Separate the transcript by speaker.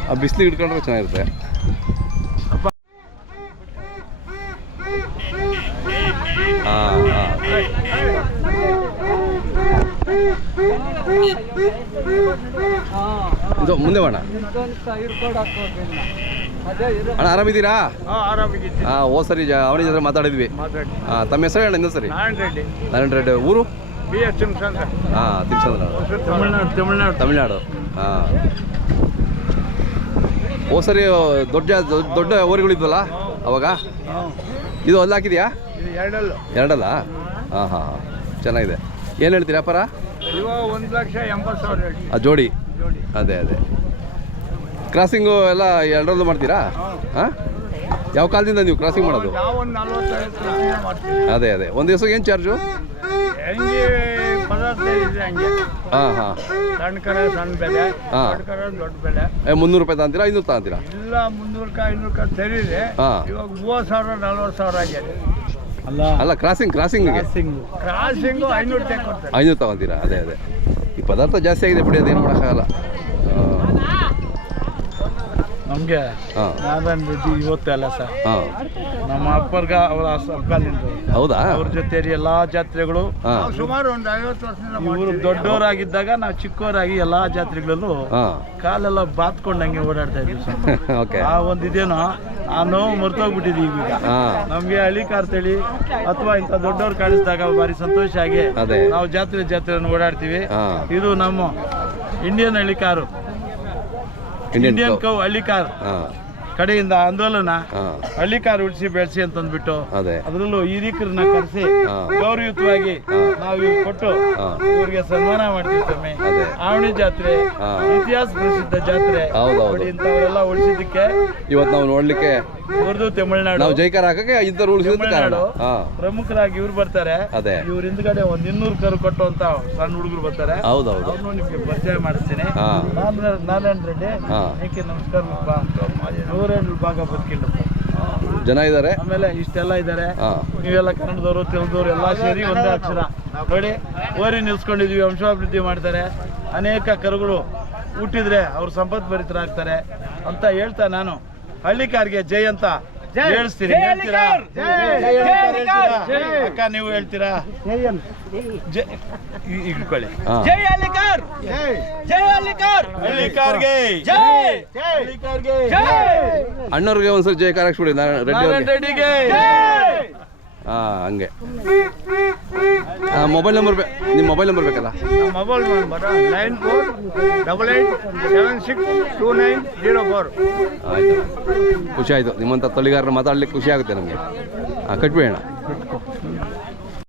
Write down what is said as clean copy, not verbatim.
Speaker 1: ಆ ಬಿಸಿಲಿಗೆ ಇಟ್ಕೊಂಡ್ರೆ ಚೆನ್ನಾಗಿರುತ್ತೆ. ಹಾಂ ಹಾಂ ಇದು ಮುಂದೆ ಮಾಡೋಣ. ಅಣ್ಣ ಆರಾಮಿದ್ದೀರಾ? ಹಾಂ ಹೋದ್ ಸರಿ ಅವನಿ ಜೊತೆ ಮಾತಾಡಿದ್ವಿ. ಹಾಂ ತಮ್ಮ ಹೆಸರು ಹೇಳಿ. ಇನ್ನೊಂದು ಸರಿ. ನಾರಾಯಣ ರೆಡ್ಡಿ. ಊರು? ಹಾಂ ತಿಮ್ಸಂದ್ರ, ತಮಿಳ್ನಾಡು. ಹಾಂ ಹೋದ್ ಸರಿ ದೊಡ್ಡ ದೊಡ್ಡ ಊರುಗಳಿದ್ವಲ್ಲ ಅವಾಗ. ಇದು ಅಲ್ಲಿ ಹಾಕಿದ್ಯಾ? ಎರಡಲ್ಲ? ಹಾಂ ಹಾಂ ಹಾಂ ಚೆನ್ನಾಗಿದೆ. ಏನು ಹೇಳ್ತೀರಿ ವ್ಯಾಪಾರ?
Speaker 2: 1,80,000
Speaker 1: ಆ ಜೋಡಿ. ಅದೇ ಅದೇ ಕ್ರಾಸಿಂಗು ಎಲ್ಲ ಎರಡರಲ್ಲೂ ಮಾಡ್ತೀರಾ? ಹಾಂ ಯಾವ ಕಾಲದಿಂದ ನೀವು ಕ್ರಾಸಿಂಗ್ ಮಾಡೋದು? ಅದೇ ಅದೇ ಒಂದು ದಿವಸಕ್ಕೆ ಏನು ಚಾರ್ಜು? ಹಾಂ ಹಾಂ
Speaker 2: ಸಣ್ಣ ಕಡೆ ಸಣ್ಣ ಬೆಲೆ,
Speaker 1: ಹಾಂ
Speaker 2: ದೊಡ್ಡ ಬೆಲೆ.
Speaker 1: 300 ರೂಪಾಯಿ ತಗೊಂತೀರಾ 500 ತಗೊಂತೀರಾ?
Speaker 2: ಇಲ್ಲ 300 500 ಸರಿ ಇದೆ.
Speaker 1: ಹಾಂ
Speaker 2: ಇವಾಗ 30,000 40,000 ಆಗಿದೆ.
Speaker 1: ಅಲ್ಲ ಕ್ರಾಸಿಂಗ್ಗೆ
Speaker 2: ಕ್ರಾಸಿಂಗು 500 ತಗೊಳ್ತಾರೆ.
Speaker 1: 500 ತಗೊಂತೀರಾ? ಅದೇ ಅದೇ ಈ ಪದಾರ್ಥ ಜಾಸ್ತಿ ಆಗಿದೆ ಬಿಡಿ, ಅದೇನು ಮಾಡೋಕ್ಕಾಗಲ್ಲ.
Speaker 2: ನಮಗೆ
Speaker 1: ಹಾಂ
Speaker 2: ನಾರಾಯಣ ರೆಡ್ಡಿ ಇವತ್ತಲ್ಲ ಸರ್.
Speaker 1: ಹಾಂ
Speaker 2: ನಮ್ಮ ಅಪ್ಪರ್ಗ ಅವರ ಅಫ್ಘಾನಿಂದ.
Speaker 1: ಹೌದಾ?
Speaker 2: ಅವ್ರ ಜೊತೆ ಎಲ್ಲ ಜಾತ್ರೆಗಳು
Speaker 1: ಹಾಂ
Speaker 2: ಸುಮಾರು ಒಂದು 50 ವರ್ಷದಿಂದ. ಇವರು ದೊಡ್ಡವರಾಗಿದ್ದಾಗ ನಾವು ಚಿಕ್ಕವರಾಗಿ ಎಲ್ಲಾ ಜಾತ್ರೆಗಳಲ್ಲೂ
Speaker 1: ಹಾಂ
Speaker 2: ಕಾಲೆಲ್ಲ ಬಾತ್ಕೊಂಡಂಗೆ ಓಡಾಡ್ತಾ ಇದ್ವಿ ಸರ್.
Speaker 1: ಓಕೆ.
Speaker 2: ಆ ಒಂದಿದೇನೋ ಆ ನೋವು ಮರ್ತೋಗ್ಬಿಟ್ಟಿದೀವಿ ಈಗ.
Speaker 1: ಹಾಂ
Speaker 2: ನಮ್ಗೆ ಹಳ್ಳಿ ಕಾರ್ ತಳಿ ಅಥವಾ ಇಂಥ ದೊಡ್ಡವ್ರು ಕಾಣಿಸಿದಾಗ ಭಾರಿ ಸಂತೋಷ ಆಗಿ
Speaker 1: ಅದೇ
Speaker 2: ನಾವು ಜಾತ್ರೆಯನ್ನು ಓಡಾಡ್ತೀವಿ.
Speaker 1: ಹಾಂ
Speaker 2: ಇದು ನಮ್ಮ Indian Hallikar, Indian cow Hallikar
Speaker 1: ಹಾಂ
Speaker 2: ಕಡೆಯಿಂದ ಆಂದೋಲನ
Speaker 1: ಹಾಂ
Speaker 2: ಹಳ್ಳಿ ಕಾರ್ ಉಳಿಸಿ ಬೆಳೆಸಿ ಅಂತಂದ್ಬಿಟ್ಟು
Speaker 1: ಅದೇ
Speaker 2: ಅದರಲ್ಲೂ ಹಿರಿಕರನ್ನ ಕರೆಸಿ
Speaker 1: ಹಾಂ
Speaker 2: ಗೌರವಯುತವಾಗಿ ನಾವು ಇವ್ರು ಕೊಟ್ಟು
Speaker 1: ಹಾಂ
Speaker 2: ಇವ್ರಿಗೆ ಸನ್ಮಾನ ಮಾಡ್ತೀವಿ ಸ್ವಾಮಿ.
Speaker 1: ಅದೇ
Speaker 2: ಆವಣಿ ಜಾತ್ರೆ
Speaker 1: ಹಾಂ
Speaker 2: ಇತಿಹಾಸ ಪ್ರಸಿದ್ಧ ಜಾತ್ರೆ.
Speaker 1: ಹೌದೌದು.
Speaker 2: ಇಂಥವರೆಲ್ಲ ಉಳಿಸಿದ್ದಕ್ಕೆ
Speaker 1: ಇವತ್ತು ನಾವು ನೋಡ್ಲಿಕ್ಕೆ
Speaker 2: ಉರ್ದು ತಮಿಳ್ನಾಡು
Speaker 1: ನಾವು ಜೈಕಾರ ಹಾಕಕ್ಕೆ ಇಂಥವ್ರು ಉಳಿಸಿದ ಕಾರಣ. ಹಾಂ
Speaker 2: ಪ್ರಮುಖರಾಗಿ ಇವ್ರು ಬರ್ತಾರೆ.
Speaker 1: ಅದೇ
Speaker 2: ಇವ್ರ ಹಿಂದ್ಗಡೆ ಒಂದ್ 200 ಕರು ಕೊಟ್ಟುವಂತ ಸಣ್ಣ ಹುಡುಗರು ಬರ್ತಾರೆ.
Speaker 1: ಹೌದೌದು.
Speaker 2: ಅವ್ರನ್ನು ನಿಮ್ಗೆ ಪರಿಚಯ ಮಾಡಿಸ್ತೀನಿ.
Speaker 1: ಹಾಂ
Speaker 2: ನಾರಾಯಣ ರೆಡ್ಡಿ.
Speaker 1: ಹಾಂ
Speaker 2: ಏಕೆ ನಮಸ್ಕಾರ. 102 ಭಾಗ ಬದುಕಿಲ್ಲ
Speaker 1: ಜನ ಇದ್ದಾರೆ.
Speaker 2: ಆಮೇಲೆ ಇಷ್ಟೆಲ್ಲ ಇದ್ದಾರೆ.
Speaker 1: ಹಾಂ
Speaker 2: ನೀವೆಲ್ಲ ಕನ್ನಡದವರು ತೆಲುಗುದವರು ಎಲ್ಲ ಸೇರಿ ಒಂದೇ ಅಕ್ಷರ ನೋಡಿ ಓರಿ ನಿಲ್ಸ್ಕೊಂಡಿದ್ವಿ. ವಂಶಾಭಿವೃದ್ಧಿ ಮಾಡ್ತಾರೆ. ಅನೇಕ ಕರುಗಳು ಹುಟ್ಟಿದ್ರೆ ಅವ್ರು ಸಂಪತ್ ಭರಿತರಾಗ್ತಾರೆ ಅಂತ ಹೇಳ್ತಾ ನಾನು ಹಳ್ಳಿಕಾರ್ಗೆ ಜೈ ಅಂತ ಹೇಳ್ತೀನಿ. ಹೇಳ್ತೀರಾ? ಅಕ್ಕ ನೀವು ಹೇಳ್ತೀರಾ? ಇಟ್ಕೊಳ್ಳಿ.
Speaker 1: ಹಾಂ ಅಣ್ಣವ್ರಿಗೆ ಒಂದ್ಸರಿ ಜಯಕಾರ ಹಾಕ್ಸ್ಬಿಡಿ ರೆಡ್ಡಿ ಅವ್ರಿಗೆ.
Speaker 2: ರೆಡ್ಡಿಗೆ
Speaker 1: ಹಾಂ ಹಂಗೆ. ಮೊಬೈಲ್ ನಂಬರ್ ನಿಮ್ಮ ಮೊಬೈಲ್ ನಂಬರ್ ಬೇಕಲ್ಲ?
Speaker 2: Mobile number 9488762904.
Speaker 1: ಆಯಿತು ಖುಷಿ ಆಯಿತು. ನಿಮ್ಮಂಥ ತಳಿಗಾರನ ಮಾತಾಡ್ಲಿಕ್ಕೆ ಖುಷಿ ಆಗುತ್ತೆ ನಮಗೆ. ಹಾಂ ಕಟ್ಬಿಡೋಣ.